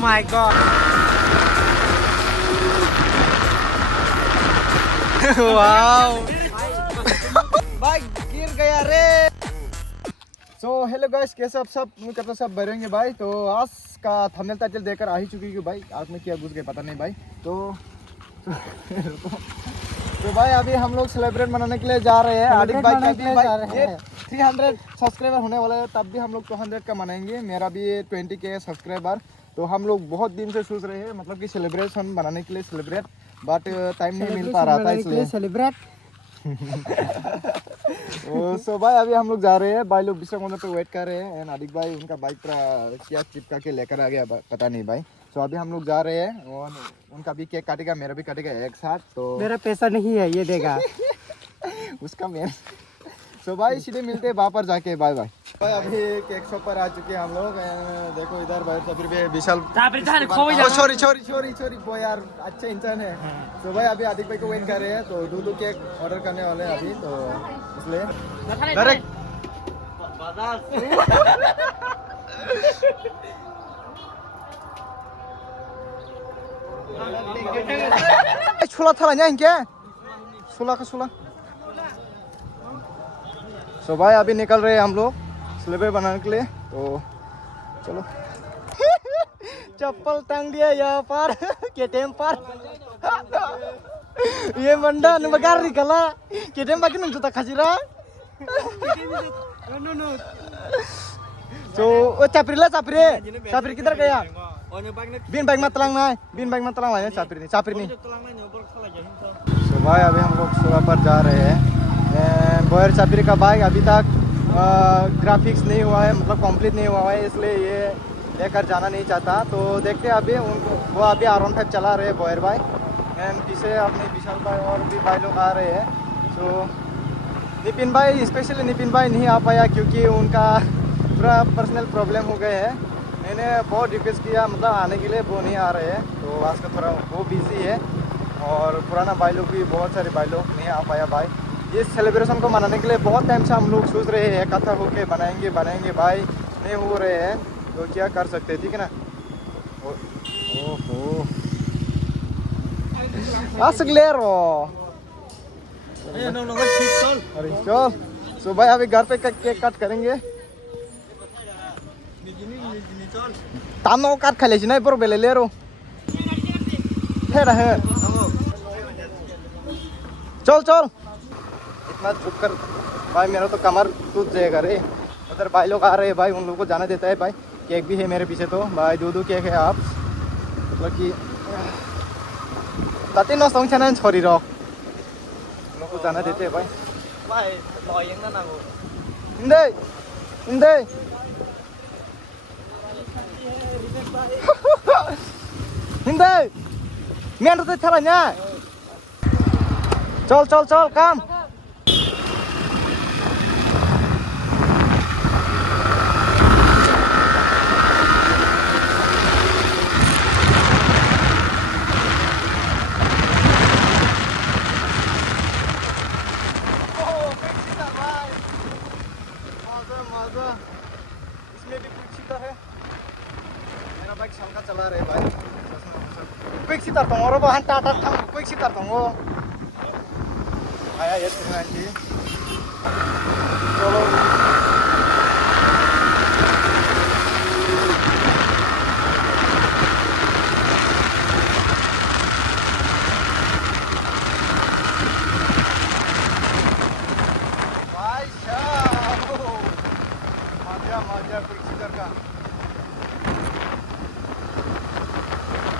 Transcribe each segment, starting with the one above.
my god. Wow. भाई गिर गया रे। सो हेलो गाइस, कैसे आप सब? उम्मीद करता हूं सब बढ़ेंगे भाई। तो आज का थंबनेल टाइटल देखकर आ ही चुकी है भाई। आज में क्या घुस गए पता नहीं भाई। तो भाई अभी हम लोग सेलिब्रेट मनाने के लिए जा रहे हैं। आदिक भाई का भी भाई ये 300 सब्सक्राइबर होने वाला है, तब भी हम लोग 200 का मनाएंगे। मेरा भी 20K सब्सक्राइबर। तो हम लोग बहुत दिन से सोच रहे हैं, मतलब कि सेलिब्रेशन बनाने के लिए सेलिब्रेट, बट टाइम नहीं मिल पा रहा था इसलिए सेलिब्रेट। सो भाई अभी हम लोग जा रहे हैं। भाई लोग विश्वकर्मा पे वेट कर रहे हैं एंड आदिक भाई उनका बाइक पर क्या चिपका के लेकर आ गया पता नहीं भाई। सो अभी हम लोग जा रहे हैं और उनका भी केक काटेगा, मेरा भी काटेगा एक साथ। तो मेरा पैसा नहीं है, ये देगा। उसका मेरा। सो भाई सीधे मिलते हैं वहाँ पर जाके। बाय बाय भाई। अभी केक शॉप पर आ चुके हैं हम लोग। देखो इधर भाई सफीर भी विशाल। सॉरी सॉरी सॉरी सॉरी वो यार अच्छे इंसान है। तो भाई अभी आदिक भाई को वेट कर रहे हैं। तो दो केक ऑर्डर करने वाले हैं अभी, तो इसलिए डायरेक्ट छोला था ना इनके सोलह का 16। सो भाई अभी निकल रहे हैं हम लोग सेलिब्रेट बनाने के लिए। तो चलो। चप्पल टांग दिया यहाँ पर केटीएम पर। ये मंडा नमगार निकला केटीएम बाकी नहीं जुता खजीरा। तो वो चापरी किधर गया? बिन बाइक मत तलांग ना, बिन बाइक मत तलांग लाया चापरी नहीं। तो भाई अभी हम लोग सोला पर जा रहे हैं। बोयर चापरी का बाइक अभी तक ग्राफिक्स नहीं हुआ है, मतलब कंप्लीट नहीं हुआ है, इसलिए ये लेकर जाना नहीं चाहता। तो देखते हैं अभी उनको। वो अभी R15 चला रहे हैं बोयर भाई एंड पीछे अपने विशाल भाई और भी भाई लोग आ रहे हैं। तो नितिन भाई, स्पेशली नितिन भाई नहीं आ पाया क्योंकि उनका पूरा पर्सनल प्रॉब्लम हो गए हैं। मैंने बहुत रिक्वेस्ट किया मतलब आने के लिए, वो नहीं आ रहे हैं। तो आज का थोड़ा वो बिजी है और पुराना भाई लोग भी बहुत सारे भाई लोग नहीं आ पाया भाई। इस सेलिब्रेशन को मनाने के लिए बहुत टाइम से हम लोग सोच रहे हैं, इकट्ठा होके बनाएंगे भाई, नहीं हो रहे हैं। तो क्या कर सकते हैं, ठीक है ना। ओहो अरे चल। सो भाई अभी घर पे केक कट करेंगे। तानो काट खा लेसी ना पर बेले ले रो है ना है। चल इतना चुप कर भाई, मेरा तो कमर टूट जाएगा रे। उधर भाई लोग आ रहे हैं भाई, उन लोगों को जाना देता है भाई। केक भी है मेरे पीछे तो भाई, दो केक है आप मतलब कि ताते नो सॉन्ग चैनल छोरी रो उन लोगों को जाना देते हैं भाई। इंदे हिंदे मेन तो चला ना। चल काम। इसमें भी क्विक सीटर है। मेरा बाइक शंका चला रहे भाई। क्विक सीटर तो और बहन टाटा था क्विक सीटर तो वो आया ये जी। चलो भाई मजा क्विक सीटर का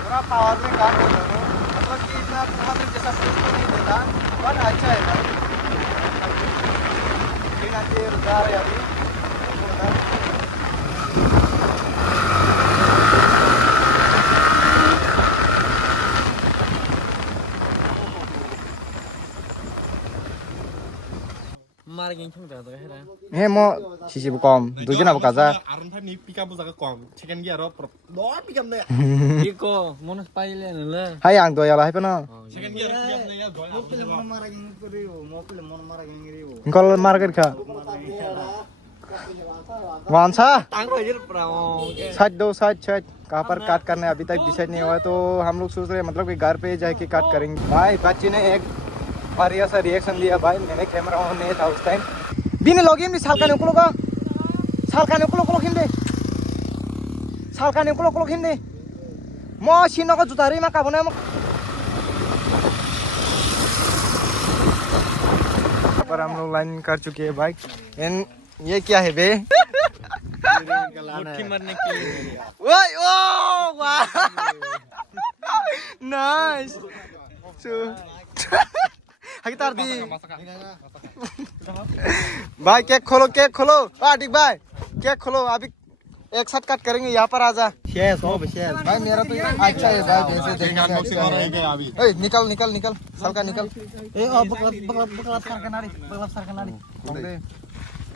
पूरा पावर में काम कर रहा हूँ। मतलब कि इतना मतलब जैसा फील तो नहीं देता, बट अच्छा है भाई। लेकिन आके रुका रहे अभी हे मो सिसिबो कम दुजन अब काजा आरनफानि पिकआप जागा कम सेकेन्ड गियार द पिकआप ने इको मनोज पाइले नले हाय आं दयाला हाय पना सेकेन्ड गियार पिकआप ने या कल मार्केट का वांसा Tang phải chứ bảo side दो साइड साइड कहाँ पर काट करना है अभी तक डिसाइड नहीं हुआ है, तो हम लोग सोच रहे हैं मतलब कि घर पे जाके काट करेंगे। भाई बच्ची ने एक बढ़िया सा रिएक्शन दिया भाई, मैंने कैमरा ऑन नहीं था उस टाइम। बिन लॉगिन भी साल का नुकलो का साल का नुकलो को हिंदे साल का नुकलो को हिंदे मो सीनो को जुतारी में काबू ना पर हम लोग लाइन कर चुके हैं भाई। एंड ये क्या है बे? मुट्ठी मरने के लिए ओए ओ वाह नाइस हकीतार दी भाई। केक खोलो ठीक भाई केक खोलो, अभी एक साथ कट करेंगे। यहाँ पर आजा शेष हो शेष भाई, मेरा तो अच्छा है भाई, जैसे देखने में अनबॉक्सिंग हो रहा है क्या अभी? ओए निकल निकल निकल साल का निकल। ए बकला सर के नारी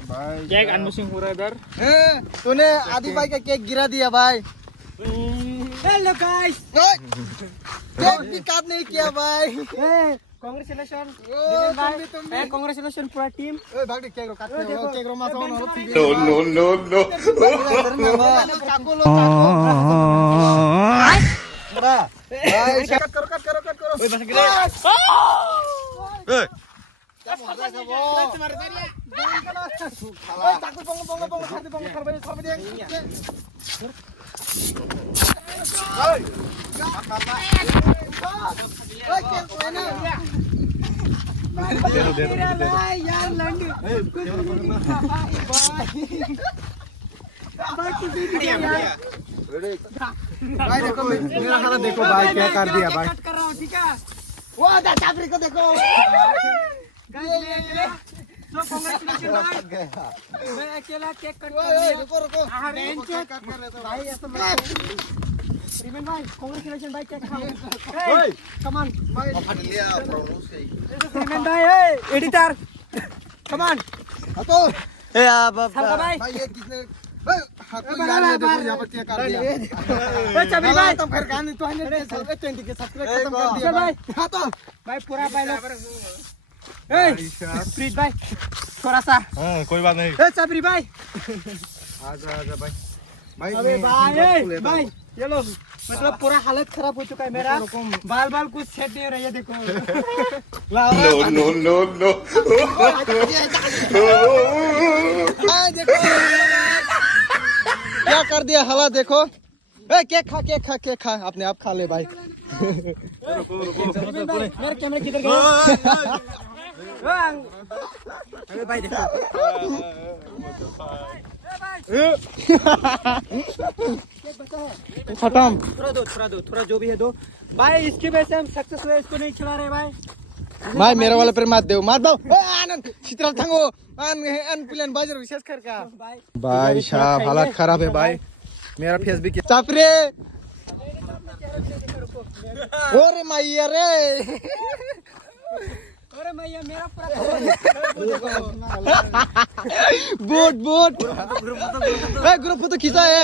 भाई केक अनबॉक्सिंग हो रहा है इधर। तूने आदि भाई का केक गिरा दिया भाई। हेलो गाइस केक भी काट नहीं किया भाई। कांग्रेचुलेशन तुम कांग्रेचुलेशन पूरा टीम। ओए भाग दे केक रो काट केक रो मासा नो नो भाई कट करो ओए बस गिरे भाई देखो मेरा हालत देखो भाई, क्या कर दिया भाई। कट कर रहा हूं ठीक है। वो चापरी को देखो तो कांग्रेचुलेशन भाई, मैं अकेला केक कट कर ओए रहा रुको रुको भाई ऐसा मत रिमन भाई कांग्रेचुलेशन भाई केक खाओ। कम ऑन रिमन भाई एडिटर कम ऑन तो ए अब भाई ये किसने यहाँ पर क्या कर दिया चबरी भाई तुम फिर गाने 220 के सब्सक्राइब खत्म कर दिया भाई हाँ तो भाई पूरा भाई प्रीत भाई थोड़ा सा कोई बात नहीं। चबरी भाई आजा भाई अबे भाई भाई ये लो मतलब पूरा हालत खराब हो चुका है मेरा, बाल कुछ सेट नहीं हो रहा है देखो। नो क्या कर दिया हालत देखो। ए केक खा अपने आप खा ले भाई। मेरे कैमरे किधर गए? अबे भाई देखो खत्म। थोड़ा जो भी है दो भाई, इसकी वजह से हम सक्सेस हुए, इसको नहीं खिला रहे भाई। भाई मेरे वाले पर मत दो आनंद चित्रा थंगो अन प्लेन बाजार विशेष कर का भाई साहब हालत खराब है भाई, मेरा फेस भी चापरे ओरे मैया रे अरे भैया मेरा पूरा बोट ग्रुप फोटो खींचा है।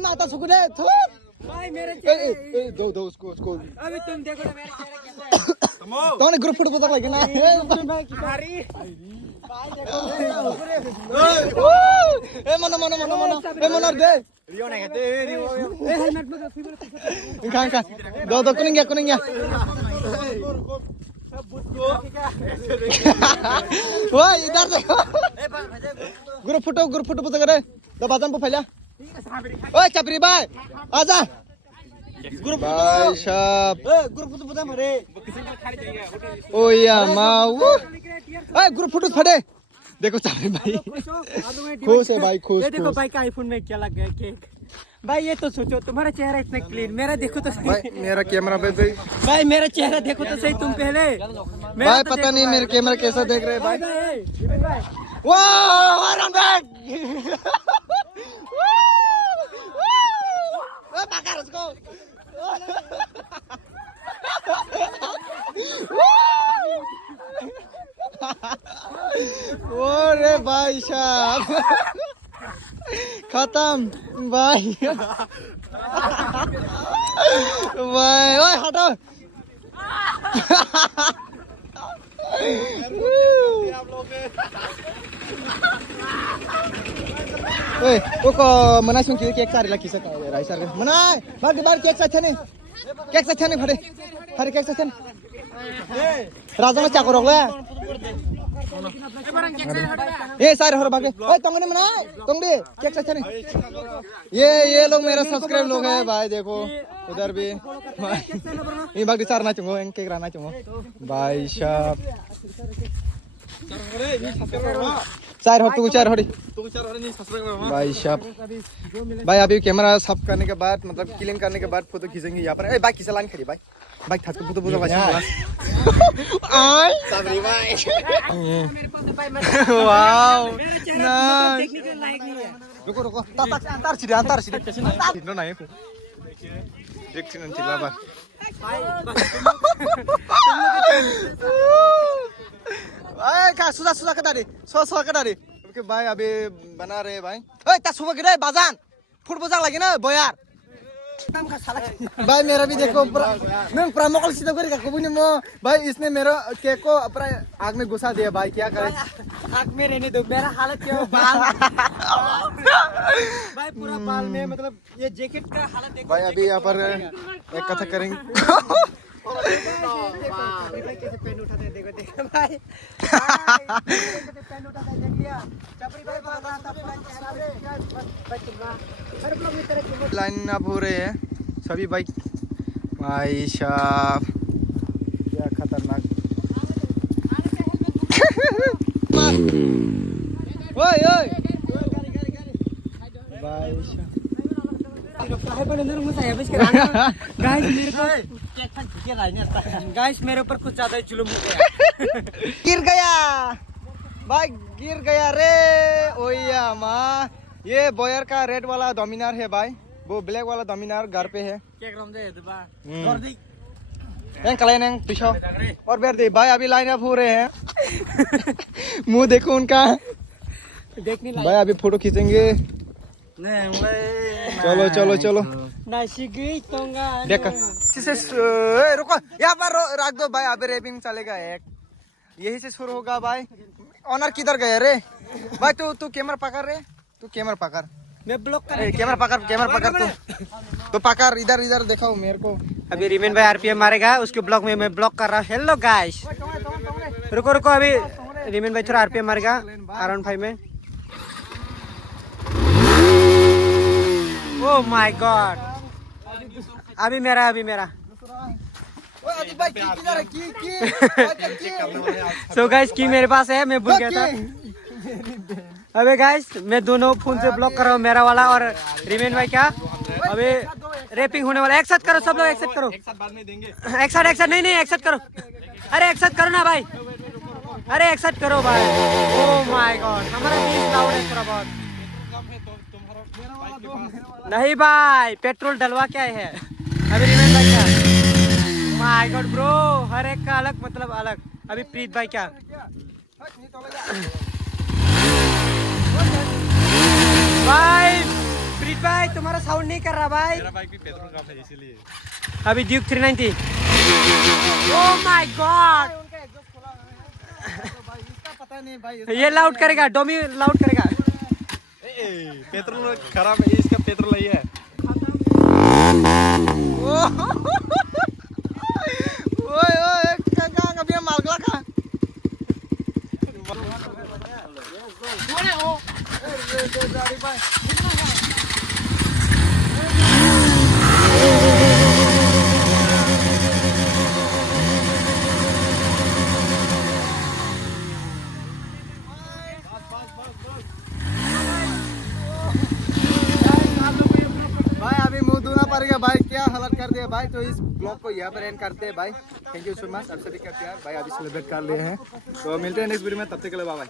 माता सुकुने भाई मेरे दो उसको अभी तुम देखो ना मेरे चेहरे कैसे है। तो ग्रुप फोटो पता लगे ना भाई देखो मनो दे हेलमेट में कहाँ दो कुनिंगा वो इधर देखो ग्रुप फोटो पता करे तो बाजन पे फैला। ओए चपरी भाई आजा ग्रुप भाई साहब ग्रुप फोटो पता मरे ओ या माऊ ओए ग्रुप फोटो फटे देखो चपरी भाई खुश है भाई खुश ये देखो भाई का आईफोन में क्या लग गया केक। भाई ये तो सोचो तुम्हारा चेहरा इतना क्लीन, मेरा देखो तो सही। भाई मेरा कैमरा पे भाई मेरा चेहरा देखो तो सही तुम पहले। भाई पता नहीं मेरा कैमरा कैसा देख रहे हैं भाई। वाह रन बैक पकड़ उसको ओरे भाई साहब खत्म भाई भाई ओए हटो आप लोग Oi, kok mana sih kek cari lagi sekali, Raisar. Mana? Bar kek saja nih. Kek saja nih, hari kek saja. Raja macam aku roklah. सारे हर बागे तंग ने मना तंग दे केक साथ नहीं ये लोग मेरा सब्सक्राइब लोग है भाई देखो उधर भी ये बाकी सार ना चुंगो इन केक राना चुंगो भाई साहब सार हर तू चार हरी भाई साहब भाई अभी कैमरा साफ करने के बाद मतलब क्लीन करने के बाद फोटो खींचेंगे यहाँ पर बाइक किसे लाइन खड़ी भाई बाइक था फोटो फोटो आई सबरी भाई वाओ नाइस रुको अंतर सीधे नो नहीं देख सीन चिल्ला बा भाई का सुधा कटा दे सो कटा दे ओके भाई अभी बना रहे भाई ओए ता सुबह गिरे बाजान फुट बजा लगी ना बोयार भाई मेरा भी देखो मैं प्रमोकल सीधा कर का कबूनी मो भाई इसने मेरा केक को अपना आग में घुसा दिया भाई क्या करे आग में रहने दो मेरा हालत क्या बाल भाई पूरा बाल में मतलब ये जैकेट का हालत देखो भाई अभी यहाँ पर एक कथा करेंगे कैसे पेन उठाते हैं देखो भाई पेन उठाते हैं देख लिया चपरी भाई बोल रहा था लाइन अप हो रहे हैं सभी बाइक भाई साहब क्या खतरनाक ओए ओए भाई गाइस मेरे ऊपर कुछ ज्यादा ही जुल्म हो गया गिर गया भाई गिर गया रे ओया माँ ये बॉयर का रेड वाला डोमिनार है भाई वो ब्लैक वाला डोमिनार घर पे है कलें पीछे और बैठ दे भाई अभी लाइन अप हो रहे हैं मुंह देखो उनका देखने भाई अभी फोटो खींचेंगे चलो देख रुको यहाँ पर रख दो भाई अभी रैपिंग चलेगा एक यही से शुरू होगा भाई ऑनर किधर गया रे भाई तू कैमरा पकड़ रे तू कैमरा पकड़ मैं ब्लॉक कर कैमरा पकड़ तो पकड़ इधर दिखाओ मेरे को अभी रिमेन भाई आरपीएम मारेगा उसके ब्लॉक में मैं ब्लॉक कर रहा हूँ हेलो गाइस रुको अभी रिमेन भाई थोड़ा आरपीएम मारेगा अराउंड 5 में ओह माय गॉड अभी मेरा सो गाइस की मेरे पास है मैं भूल गया था अबे गाइस मैं दोनों फोन से ब्लॉक कर रहा हूँ मेरा वाला और रिमेन भाई क्या अभी रैपिंग होने वाला एक्सेप्ट करो सब लोग एक्सेप्ट करो एक साथ बाद में देंगे एक्सेप्ट नहीं एक्सेप्ट करो अरे एक्सेप्ट करो ना भाई अरे एक्सेप्ट करो भाई ओह माय गॉड हमारा बीच लाउड है थोड़ा बहुत नहीं भाई पेट्रोल डलवा क्या है अभी रिमेन भाई क्या माय गॉड ब्रो हर एक का अलग मतलब अलग अभी प्रीत भाई क्या भाई प्रीत भाई तुम्हारा साउंड नहीं कर रहा भाई मेरा बाइक भी पेट्रोल कम है इसीलिए अभी ड्यूक 390 ओह माय गॉड पता नहीं भाई ये लाउड करेगा डोमी लाउड करेगा पेट्रोल खराब है इसका पेट्रोल नहीं है ओए कहाँ अभी मालगला का पड़ेगा भाई क्या हालत कर दिया भाई तो इस ब्लॉग को यहाँ पर एंड करते हैं भाई थैंक यू सो मच आप सभी का प्यार भाई अभी सेलिब्रेट कर लिए हैं तो मिलते हैं नेक्स्ट वीडियो में तब तक के लिए बाय बाय।